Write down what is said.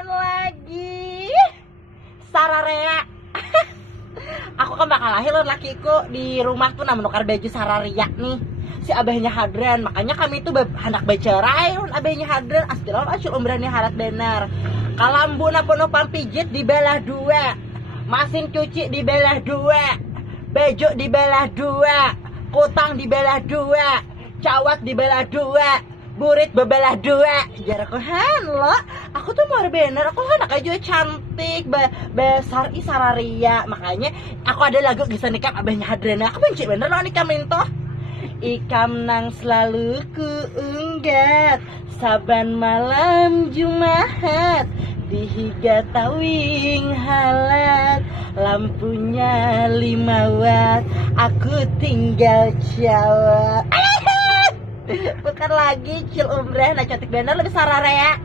Kapan lagi? Sararea. Aku kan bakal lahir lakiku di rumah tuh menukar baju Sararia nih. Si abahnya Hadran, makanya kami tuh hendak bacerai abahnya Hadran. Astagfirullahaladzim umbrahnya harat benar. Kalambuna penuh pampijit dibelah dua, mesin cuci dibelah dua, baju dibelah dua, kutang dibelah dua, cawat dibelah dua, burit bebelah dua. Jarakohan lo, aku tuh mau bener, aku kan aja cantik, besar Sararia. Makanya aku ada lagu bisa nikah abahnya Hadran. Aku benci bener lo nikah minto. Ikam nang selalu kuunggat saban malam Jumat di higa tawing halat, lampunya 5 watt, aku tinggal jawab. Bukan lagi cil umrah, nah cantik bener lebih Sararea.